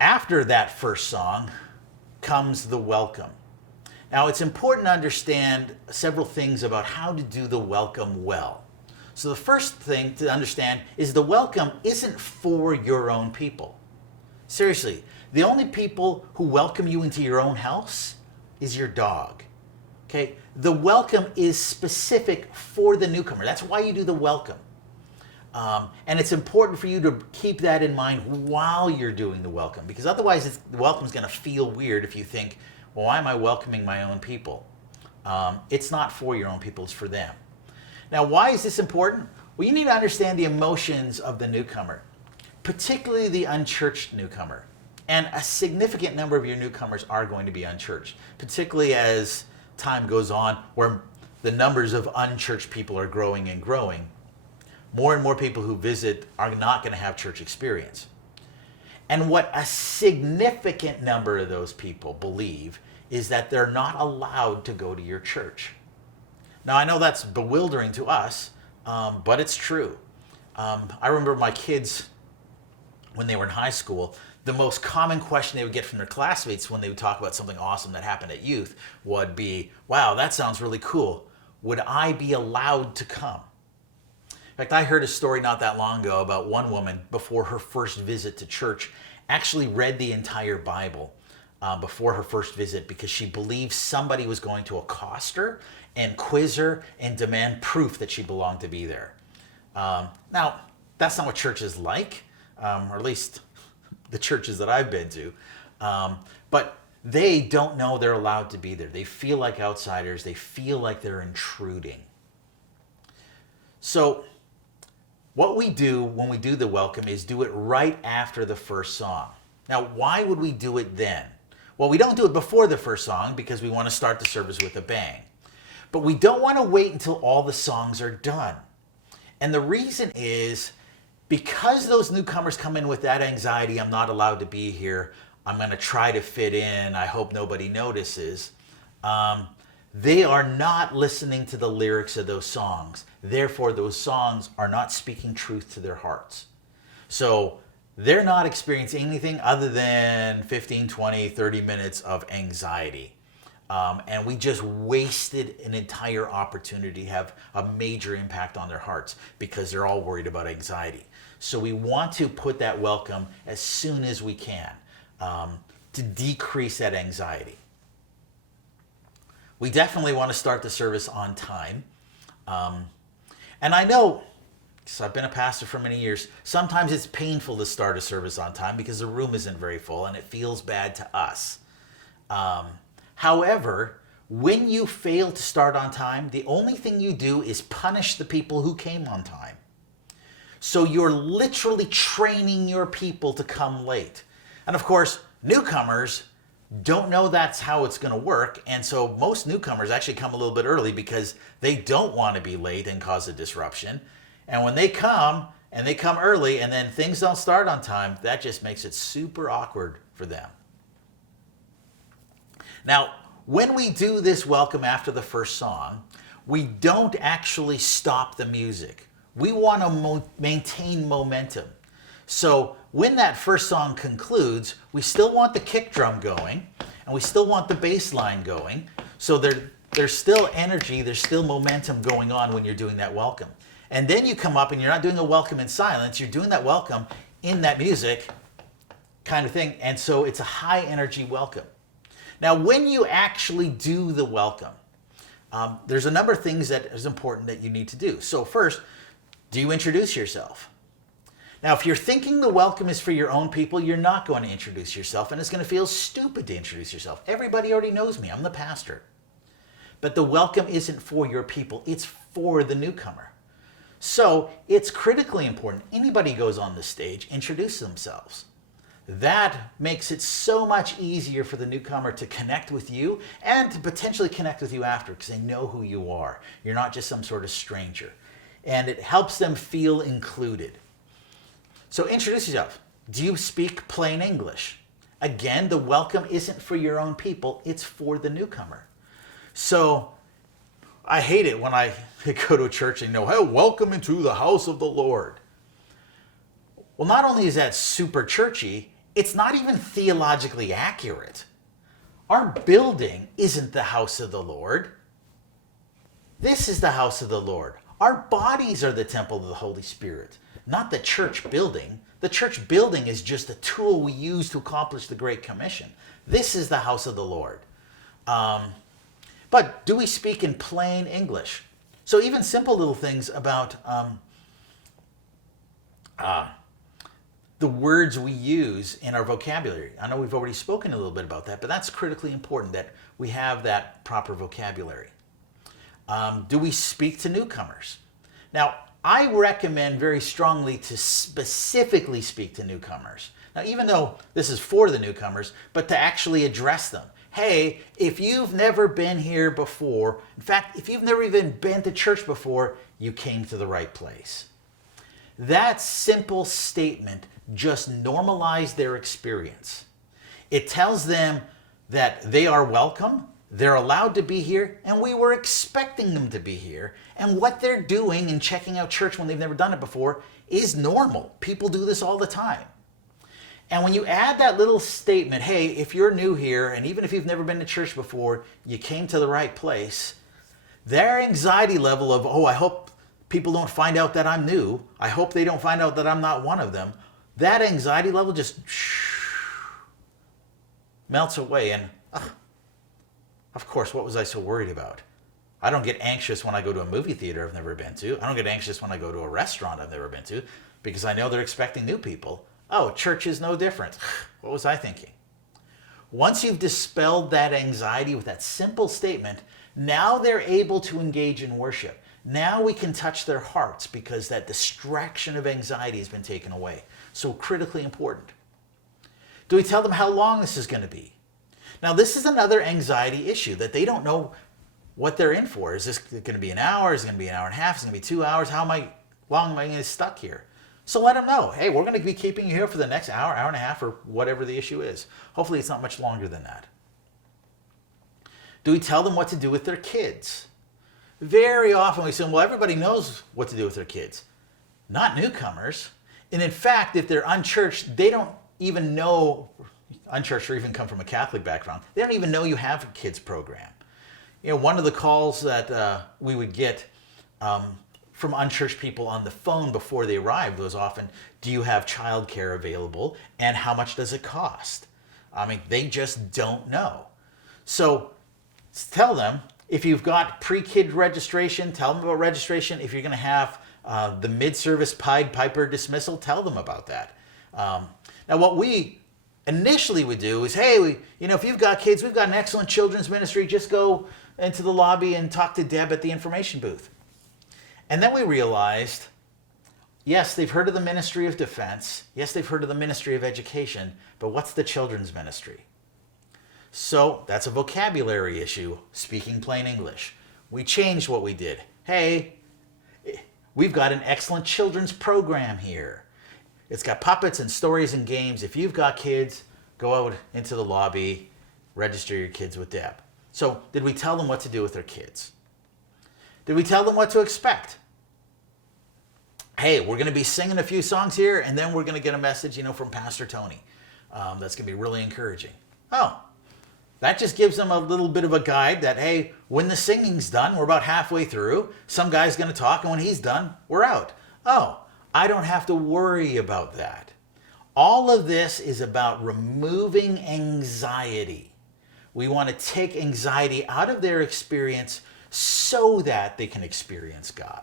After that first song comes the welcome. Now, it's important to understand several things about how to do the welcome well. So the first thing to understand is the welcome isn't for your own people. Seriously, the only people who welcome you into your own house is your dog. Okay? The welcome is specific for the newcomer. That's why you do the welcome. And it's important for you to keep that in mind while you're doing the welcome, because otherwise the welcome's going to feel weird if you think, well, why am I welcoming my own people? It's not for your own people, it's for them. Now, why is this important? Well, you need to understand the emotions of the newcomer, particularly the unchurched newcomer. And a significant number of your newcomers are going to be unchurched, particularly as time goes on, where the numbers of unchurched people are growing and growing. More and more people who visit are not going to have church experience. And what a significant number of those people believe is that they're not allowed to go to your church. Now, I know that's bewildering to us, but it's true. I remember my kids, when they were in high school, the most common question they would get from their classmates when they would talk about something awesome that happened at youth would be, wow, that sounds really cool. Would I be allowed to come? In fact, I heard a story not that long ago about one woman before her first visit to church actually read the entire Bible before her first visit because she believed somebody was going to accost her and quiz her and demand proof that she belonged to be there. Now, that's not what church is like, or at least the churches that I've been to. But they don't know they're allowed to be there. They feel like outsiders. They feel like they're intruding. So what we do when we do the welcome is do it right after the first song. Now, why would we do it then? Well, we don't do it before the first song because we want to start the service with a bang. But we don't want to wait until all the songs are done. And the reason is because those newcomers come in with that anxiety, I'm not allowed to be here, I'm going to try to fit in, I hope nobody notices. They are not listening to the lyrics of those songs. Therefore, those songs are not speaking truth to their hearts. So they're not experiencing anything other than 15, 20, 30 minutes of anxiety. And we just wasted an entire opportunity to have a major impact on their hearts because they're all worried about anxiety. So we want to put that welcome as soon as we can to decrease that anxiety. We definitely want to start the service on time. And I know, because I've been a pastor for many years, sometimes it's painful to start a service on time because the room isn't very full and it feels bad to us. However, when you fail to start on time, the only thing you do is punish the people who came on time. So you're literally training your people to come late. And of course, newcomers don't know that's how it's going to work. And so most newcomers actually come a little bit early because they don't want to be late and cause a disruption. And when they come early and then things don't start on time, that just makes it super awkward for them. Now, when we do this welcome after the first song, we don't actually stop the music. We want to maintain momentum. So when that first song concludes, we still want the kick drum going, and we still want the bass line going. So there's still energy, there's still momentum going on when you're doing that welcome. And then you come up and you're not doing a welcome in silence, you're doing that welcome in that music kind of thing. And so it's a high energy welcome. Now, when you actually do the welcome, there's a number of things that is important that you need to do. So first, do you introduce yourself? Now, if you're thinking the welcome is for your own people, you're not going to introduce yourself, and it's going to feel stupid to introduce yourself. Everybody already knows me. I'm the pastor. But the welcome isn't for your people. It's for the newcomer. So it's critically important. Anybody goes on the stage, introduce themselves. That makes it so much easier for the newcomer to connect with you and to potentially connect with you after because they know who you are. You're not just some sort of stranger. And it helps them feel included. So introduce yourself. Do you speak plain English? Again, the welcome isn't for your own people, it's for the newcomer. So I hate it when I go to a church and hey, welcome into the house of the Lord. Well, not only is that super churchy, it's not even theologically accurate. Our building isn't the house of the Lord. This is the house of the Lord. Our bodies are the temple of the Holy Spirit, not the church building. The church building is just a tool we use to accomplish the Great Commission. This is the house of the Lord. But do we speak in plain English? So even simple little things about the words we use in our vocabulary. I know we've already spoken a little bit about that, but that's critically important that we have that proper vocabulary. Do we speak to newcomers? Now, I recommend very strongly to specifically speak to newcomers. Now, even though this is for the newcomers, but to actually address them. Hey, if you've never been here before, in fact, if you've never even been to church before, you came to the right place. That simple statement just normalized their experience. It tells them that they are welcome, they're allowed to be here, and we were expecting them to be here. And what they're doing and checking out church when they've never done it before is normal. People do this all the time. And when you add that little statement, hey, if you're new here, and even if you've never been to church before, you came to the right place, their anxiety level of, oh, I hope people don't find out that I'm new, I hope they don't find out that I'm not one of them, that anxiety level just melts away. And of course, what was I so worried about? I don't get anxious when I go to a movie theater I've never been to. I don't get anxious when I go to a restaurant I've never been to because I know they're expecting new people. Oh, church is no different. What was I thinking? Once you've dispelled that anxiety with that simple statement, now they're able to engage in worship. Now we can touch their hearts because that distraction of anxiety has been taken away. So critically important. Do we tell them how long this is going to be? Now, this is another anxiety issue that they don't know what they're in for. Is this going to be an hour? Is it going to be an hour and a half? Is it going to be 2 hours? How long am I going to be stuck here? So let them know, hey, we're going to be keeping you here for the next hour, hour and a half, or whatever the issue is. Hopefully it's not much longer than that. Do we tell them what to do with their kids? Very often we say, well, everybody knows what to do with their kids. Not newcomers. And in fact, if they're unchurched, they don't even know, unchurched or even come from a Catholic background, they don't even know you have a kids program. You know, one of the calls that we would get from unchurched people on the phone before they arrived was often, do you have childcare available and how much does it cost? I mean, they just don't know. So tell them, if you've got pre-kid registration, tell them about registration. If you're going to have the mid-service Pied Piper dismissal, tell them about that. Now, what we initially would do is, hey, if you've got kids, we've got an excellent children's ministry. Just go into the lobby and talk to Deb at the information booth. And then we realized, yes, they've heard of the Ministry of Defense. Yes, they've heard of the Ministry of Education. But what's the children's ministry? So that's a vocabulary issue, speaking plain English. We changed what we did. Hey, we've got an excellent children's program here. It's got puppets and stories and games. If you've got kids, go out into the lobby, register your kids with Deb. So did we tell them what to do with their kids? Did we tell them what to expect? Hey, we're going to be singing a few songs here, and then we're going to get a message, from Pastor Tony. That's going to be really encouraging. Oh, that just gives them a little bit of a guide that, hey, when the singing's done, we're about halfway through, some guy's going to talk, and when he's done, we're out. Oh, I don't have to worry about that. All of this is about removing anxiety. We want to take anxiety out of their experience so that they can experience God.